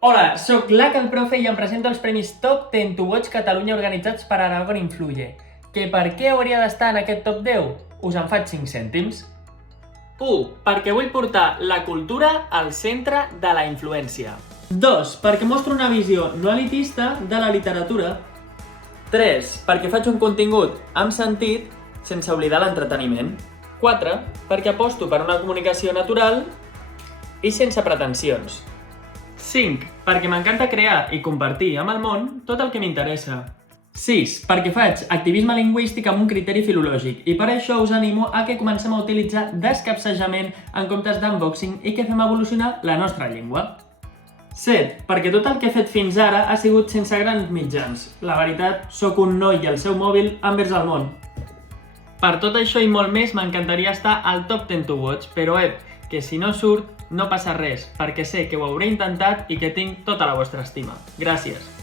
Hola, sóc l'Hac el Profe i em presento als Premis Top 10 to Watch Catalunya organitzats per Aragón Influye. Que per què hauria d'estar en aquest top 10? Us en faig 5 cèntims. 1. Perquè vull portar la cultura al centre de la influència. 2. Perquè mostro una visió no elitista de la literatura. 3. Perquè faig un contingut amb sentit sense oblidar l'entreteniment. 4. Perquè aposto per una comunicació natural i sense pretensions. 5. Perquè m'encanta crear i compartir amb el món tot el que m'interessa. 6. Perquè faig activisme lingüístic amb un criteri filològic i per això us animo a que comencem a utilitzar descapsejament en comptes d'unboxing i que fem evolucionar la nostra llengua. 7. Perquè tot el que he fet fins ara ha sigut sense grans mitjans. La veritat, sóc un noi i el seu mòbil envers el món. Per tot això i molt més m'encantaria estar al top 10 to watch, però que si no surt no passa res, perquè sé que ho hauré intentat i que tinc tota la vostra estima. Gràcies!